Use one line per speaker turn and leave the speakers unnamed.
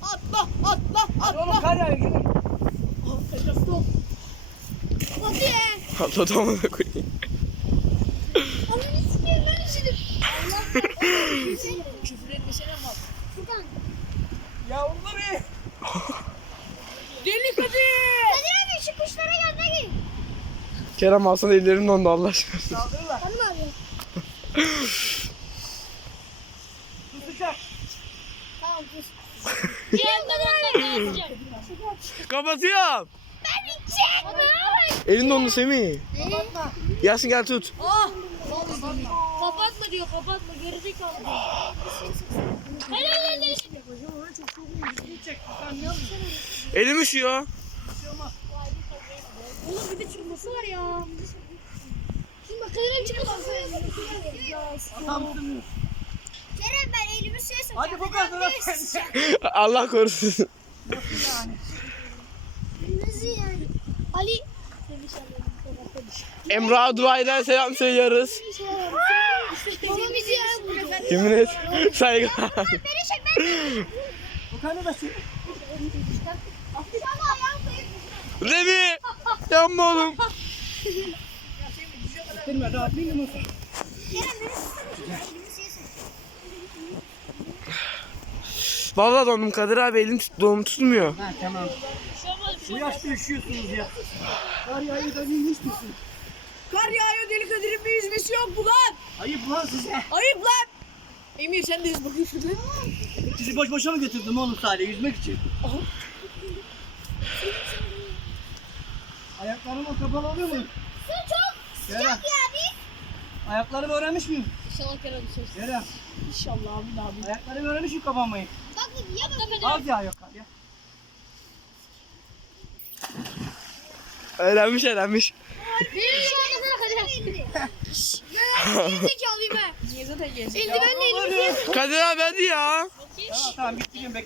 atla.
Hadi oğlum kar yağıyor gelin.
Stop. Hadi ya.
Atladı amına koyayım.
Ananı sikeyim ben üşüdüm. Küfür etmesene bak. Furkan.
Ya onları.
Deli Kadir. Kadir abi şu kuşlara yanına gir.
Kerem alsana ellerin dondu Allah aşkına.
Saldırırlar.
Hanım abi.
Tutacak.
Tamam dur.
Kapatıyorum.
Ben içeceğim.
Elin dondu Semih.
Kapatma.
Yasin gel tut.
Kapatma diyor kapatma gerizekalı diyor. Helal.
Hocam ona çok iyi çek. Anlıyor musun?
Elim üşüyor.
Bir şey olmaz.
Oğlum bir de çıkması var ya. Şimdi bak Kadir'im çıkması.
Tam tutmuyor.
Kerem ben elimi suya sokacağım.
Hadi bu kadar.
Allah korusun.
Nasıl yani?
Nasıl yani? Ali.
Emrah Duay'dan selam söylüyoruz.
Babam izliyor.
Yemin et. Saygılar.
Beni çek ben.
Bu kanı da çek.
Ama ayağım kayıp.
Remi. Yanma oğlum.
Bitirme daha bir yumurta.
Kerem beni tutsana. Elimi suya sok.
Vallahi dondum Kadir abi elim donum tutmuyor.
Ha tamam. Bu yaşta üşüyorsunuz ya. Kar yağıyor da ne istiyorsun?
Kar yağıyor Deli Kadir'in bir yüzmesi yok bu lan.
Ayıp lan size.
Ayıp lan. Emir sen de yüz bakayım şurada.
Sizi boş boşa mı götürdüm oğlum sadece yüzmek için? Ayaklarım o kapalı oluyor mu?
Su çok sıcak ya abi.
Ayaklarımı öğrenmiş miyim?
İnşallah Kerem düşersin.
Kerem.
İnşallah abi.
Ayaklarımı öğrenmiş miyim kapanmayı?
Bak ya bak.
Az yağıyor kar ya.
Öğrenmiş öğrenmiş.
Benim yanına Kadir. Gerizekalıyım ben.
Niye zaten gezdik?
Eldivenle elimi suya sok.
Kadir abi hadi ya.
Tamam tamam bitireyim bekle.